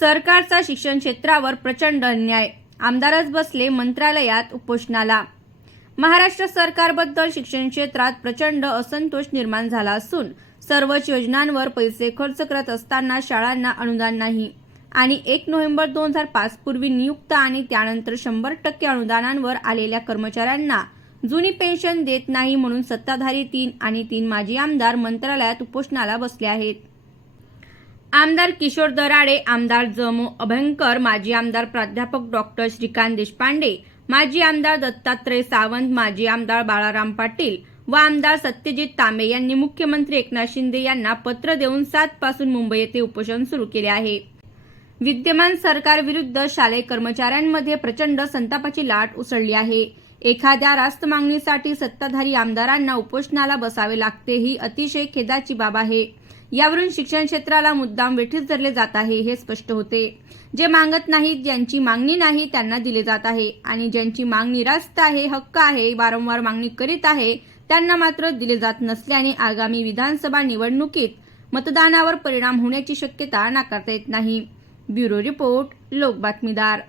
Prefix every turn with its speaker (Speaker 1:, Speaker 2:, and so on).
Speaker 1: सरकारचा शिक्षण क्षेत्रावर प्रचंड अन्याय आमदारच बसले मंत्रालयात उपोषणाला. महाराष्ट्र सरकारबद्दल शिक्षण क्षेत्रात प्रचंड असंतोष निर्माण झाला असून सर्वच योजनांवर पैसे खर्च करत असताना शाळांना अनुदान नाही. आणि एक नोव्हेंबर दोन हजार पाच पूर्वी नियुक्त आणि त्यानंतर शंभर टक्के अनुदानांवर आलेल्या कर्मचाऱ्यांना जुनी पेन्शन देत नाही म्हणून सत्ताधारी तीन आणि तीन माजी आमदार मंत्रालयात उपोषणाला बसले आहेत. आमदार किशोर दराडे आमदार जमू अभयंकर माजी आमदार प्राध्यापक डॉक्टर श्रीकांत देशपांडे माजी आमदार दत्तात्रय सावंत माजी आमदार बाळाराम पाटील व आमदार सत्यजित तांबे यांनी मुख्यमंत्री एकनाथ शिंदे यांना पत्र देऊन सात पासून मुंबई येथे उपोषण सुरू केले आहे. विद्यमान सरकारविरुद्ध शालेय कर्मचाऱ्यांमध्ये प्रचंड संतापाची लाट उसळली आहे. एखाद्या रास्त मागणीसाठी सत्ताधारी आमदारांना उपोषणाला बसावे लागते ही अतिशय खेदाची बाब आहे. यावरून शिक्षण क्षेत्राला मुद्दाम वेठीस धरले जात आहे हे स्पष्ट होते. जे मागत नाहीत ज्यांची मागणी नाही त्यांना दिले जात आहे. आणि ज्यांची मागणी रास्त आहे हक्क आहे वारंवार मागणी करीत आहे त्यांना मात्र दिले जात नसल्याने आगामी विधानसभा निवडणुकीत मतदानावर परिणाम होण्याची शक्यता नाकारता येत नाही. ब्युरो रिपोर्ट लोक बातमीदार